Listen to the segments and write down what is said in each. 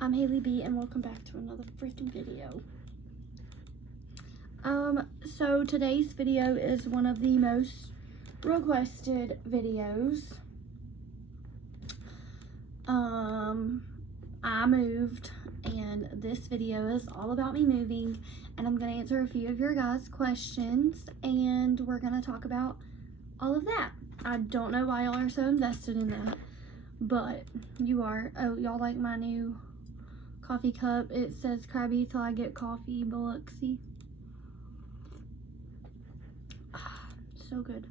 I'm Haley B, and welcome back to another freaking video. So today's video is one of the most requested videos. I moved, and this video is all about me moving, and I'm gonna answer a few of your guys' questions, and we're gonna talk about all of that. I don't know why y'all are so invested in that, but you are. Oh, y'all like my new coffee cup? It says crabby till I get coffee, Biloxi. So good.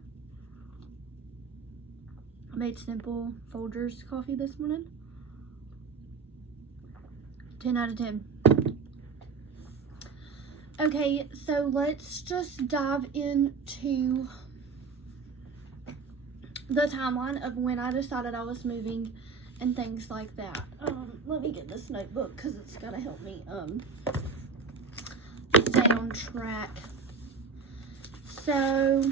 I made simple Folgers coffee this morning. 10 out of 10. Okay, so let's just dive into the timeline of when I decided I was moving and things like that. Let me get this notebook because it's gotta help me stay on track. So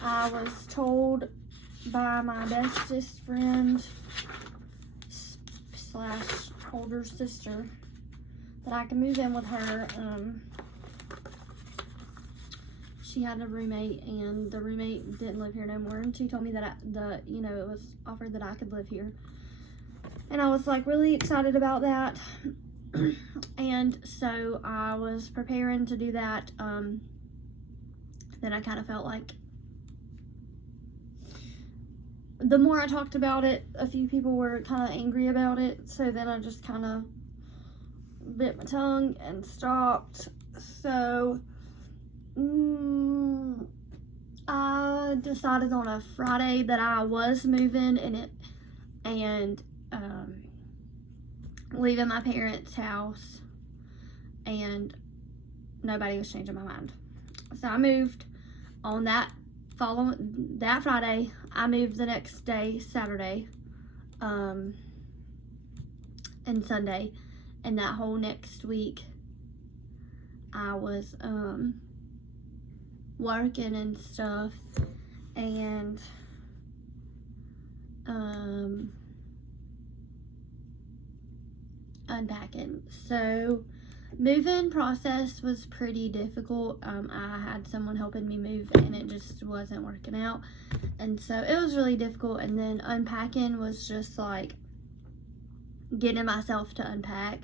I was told by my bestest friend slash older sister that I can move in with her. She had a roommate, and the roommate didn't live here no more, and she told me that it was offered that I could live here, and I was like really excited about that. And so I was preparing to do that. Then I kind of felt like the more I talked about it, a few people were kind of angry about it, so then I just kind of bit my tongue and stopped. So I decided on a Friday that I was moving and leaving my parents' house, and nobody was changing my mind. So I moved on that Friday. I moved the next day, Saturday, and Sunday, and that whole next week I was working and stuff, and unpacking. So moving process was pretty difficult. I had someone helping me move, and it just wasn't working out, and so it was really difficult. And then unpacking was just like getting myself to unpack.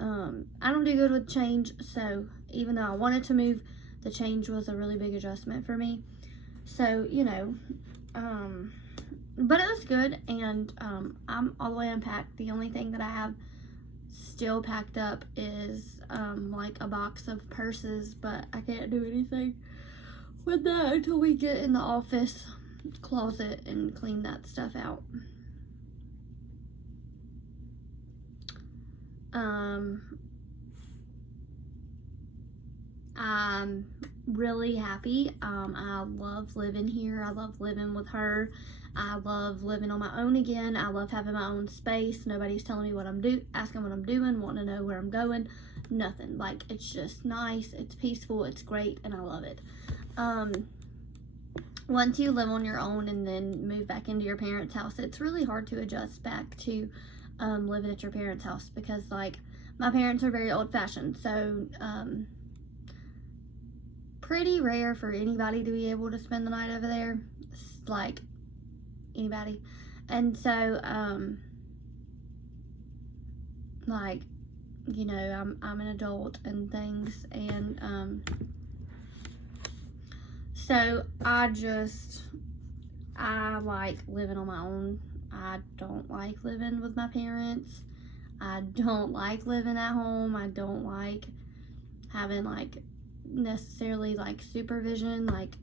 I don't do good with change, so even though I wanted to move, the change was a really big adjustment for me. So but it was good, and I'm all the way unpacked. The only thing that I have still packed up is like a box of purses, but I can't do anything with that until we get in the office closet and clean that stuff out. I'm really happy. I love living here. I love living with her. I love living on my own again. I love having my own space. Nobody's telling me what I'm asking what I'm doing, wanting to know where I'm going. Nothing. Like, it's just nice. It's peaceful. It's great, and I love it. Once you live on your own and then move back into your parents' house, it's really hard to adjust back to living at your parents' house, because like my parents are very old-fashioned, so pretty rare for anybody to be able to spend the night over there. It's like anybody. And so like, you know, I'm an adult and things, and so I like living on my own. I don't like living with my parents. I don't like living at home. I don't like having like necessarily like supervision, like,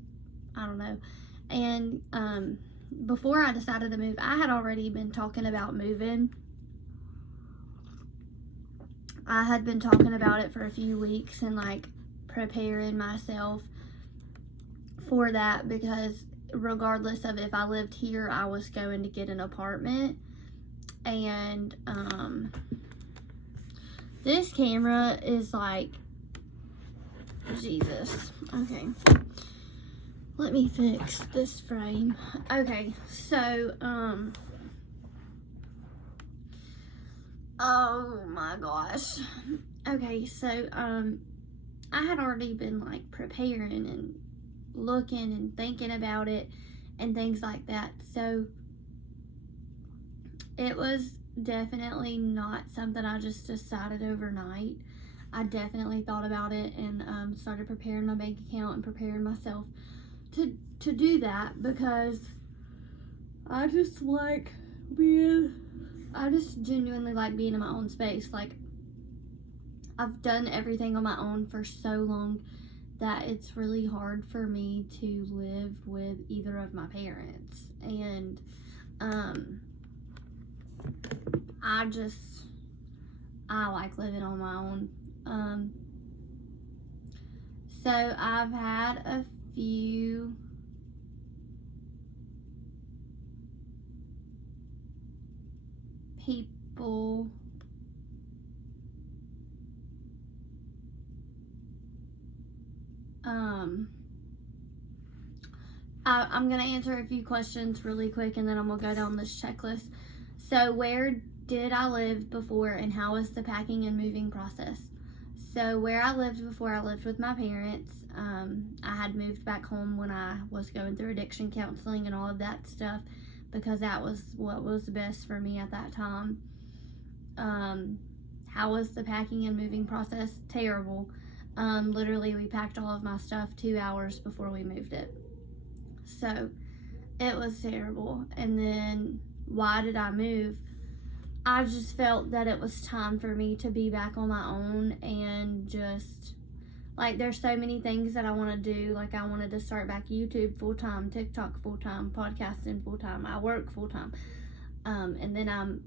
I don't know. And before I decided to move, I had already been talking about moving. I had been talking about it for a few weeks and like preparing myself for that, because regardless of if I lived here, I was going to get an apartment. And this camera is like, Jesus. Okay, let me fix this frame. Okay, so Oh my gosh. Okay, so I had already been like preparing and looking and thinking about it and things like that. So it was definitely not something I just decided overnight. I definitely thought about it and started preparing my bank account and preparing myself to do that, because I just genuinely like being in my own space. Like, I've done everything on my own for so long that it's really hard for me to live with either of my parents. And I like living on my own. So I've had a few people I'm gonna answer a few questions really quick, and then I'm gonna go down this checklist. So, where did I live before, and how was the packing and moving process? So, where I lived before, I lived with my parents. I had moved back home when I was going through addiction counseling and all of that stuff, because that was what was best for me at that time. How was the packing and moving process? Terrible. Literally, we packed all of my stuff 2 hours before we moved it. So, it was terrible. And then, why did I move? I just felt that it was time for me to be back on my own, and just, like, there's so many things that I want to do. Like, I wanted to start back YouTube full-time, TikTok full-time, podcasting full-time. I work full-time. And then I'm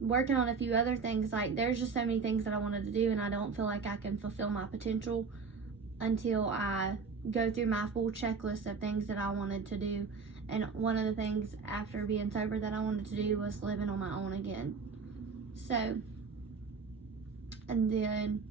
working on a few other things. Like, there's just so many things that I wanted to do, and I don't feel like I can fulfill my potential until I go through my full checklist of things that I wanted to do. And one of the things after being sober that I wanted to do was living on my own again. So, and then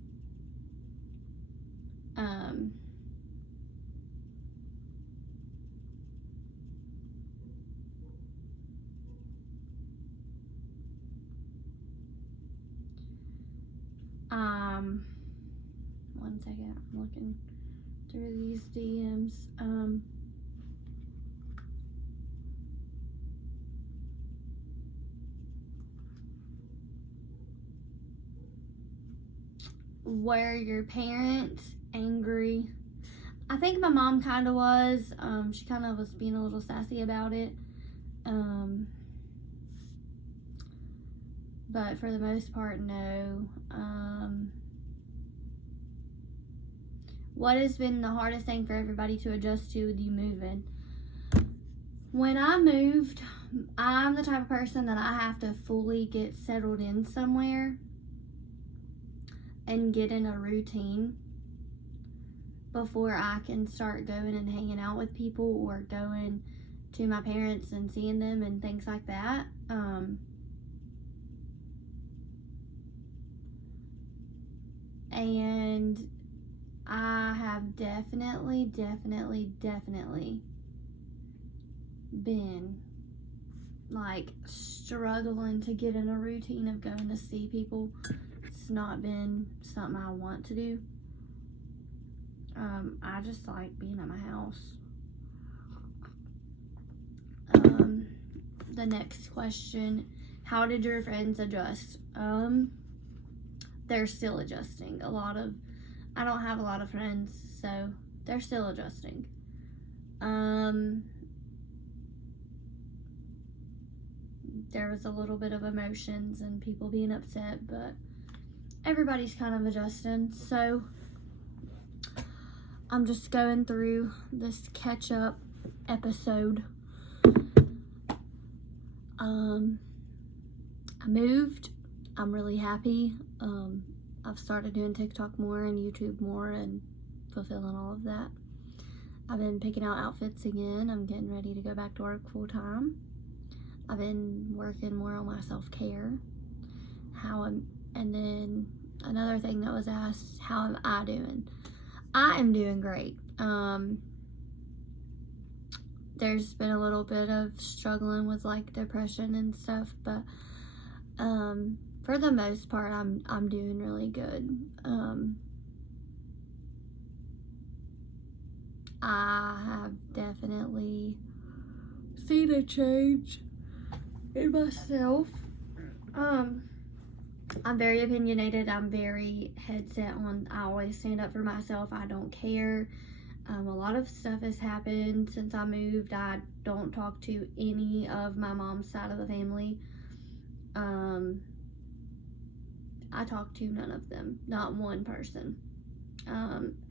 one second, I'm looking through these DMs. Were your parents angry? I think my mom kind of was. She kind of was being a little sassy about it. But for the most part, no. What has been the hardest thing for everybody to adjust to with you moving? When I moved, I'm the type of person that I have to fully get settled in somewhere and get in a routine before I can start going and hanging out with people or going to my parents and seeing them and things like that. And I have definitely been like struggling to get in a routine of going to see people. It's not been something I want to do. I just like being at my house. The next question, how did your friends adjust? They're still adjusting. I don't have a lot of friends, so they're still adjusting. There was a little bit of emotions and people being upset, but everybody's kind of adjusting. So I'm just going through this catch-up episode. I moved. I'm really happy. I've started doing TikTok more and YouTube more and fulfilling all of that. I've been picking out outfits again. I'm getting ready to go back to work full time. I've been working more on my self-care. And then another thing that was asked, how am I doing? I am doing great. There's been a little bit of struggling with like depression and stuff, but For the most part, I'm doing really good. I have definitely seen a change in myself. I'm very opinionated. I'm very headset on. I always stand up for myself. I don't care. A lot of stuff has happened since I moved. I don't talk to any of my mom's side of the family. I talk to none of them. Not one person.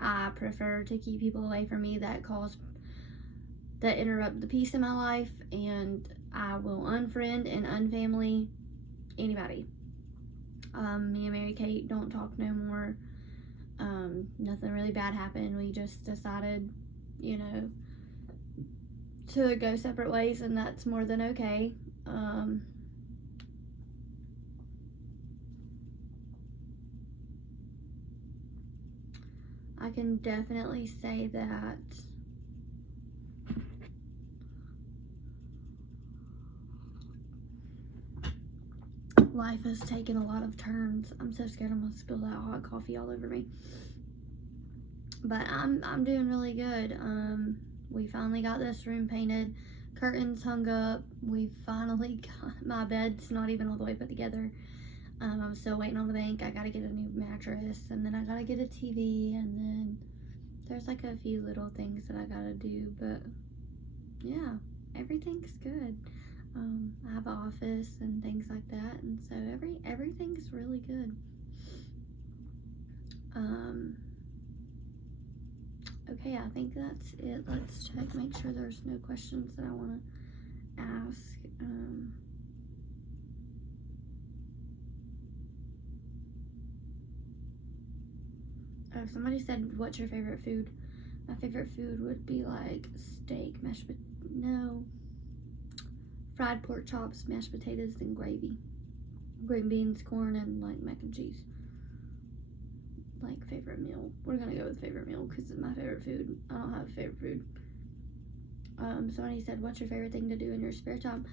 I prefer to keep people away from me that interrupt the peace in my life, and I will unfriend and unfamily anybody. Me and Mary Kate don't talk no more. Nothing really bad happened. We just decided, to go separate ways, and that's more than okay. I can definitely say that life has taken a lot of turns. I'm so scared I'm gonna spill that hot coffee all over me. But I'm doing really good. We finally got this room painted, curtains hung up. We finally got my bed's not even all the way put together. I'm still waiting on the bank. I gotta get a new mattress, and then I gotta get a TV, and then there's like a few little things that I gotta do, but yeah, everything's good. I have an office and things like that, and so everything's really good. Okay, I think that's it. Let's check, make sure there's no questions that I want to ask. Oh, somebody said, what's your favorite food? My favorite food would be like steak, fried pork chops, mashed potatoes, and gravy. Green beans, corn, and like mac and cheese. Like favorite meal. We're gonna go with favorite meal because it's my favorite food. I don't have a favorite food. Somebody said, what's your favorite thing to do in your spare time?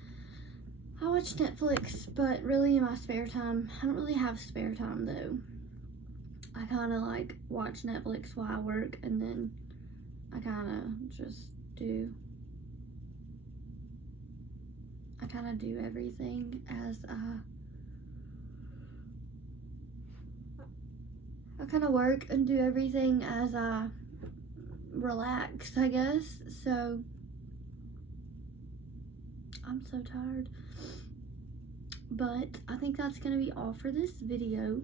I watch Netflix, but really in my spare time, I don't really have spare time though. I kind of like watch Netflix while I work, and then I kind of just do. I kind of do everything as I kind of work and do everything as I relax, I guess. So I'm so tired. But I think that's gonna be all for this video.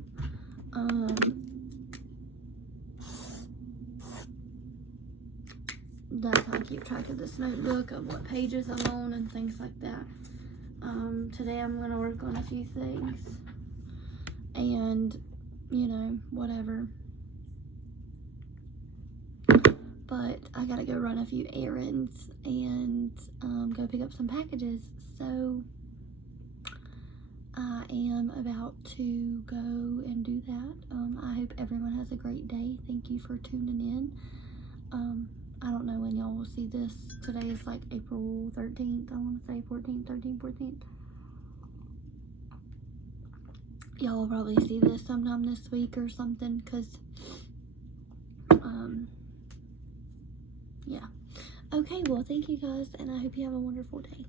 That's how I keep track of this notebook, of what pages I'm on and things like that. Today I'm gonna work on a few things, and whatever. But I gotta go run a few errands and go pick up some packages. So I am about to go and do that. I hope everyone has a great day. Thank you for tuning in. I don't know when y'all will see this. Today is like April 13th. I want to say 14th, 13th, 14th. Y'all will probably see this sometime this week or something, because, yeah. Okay, well, thank you guys, and I hope you have a wonderful day.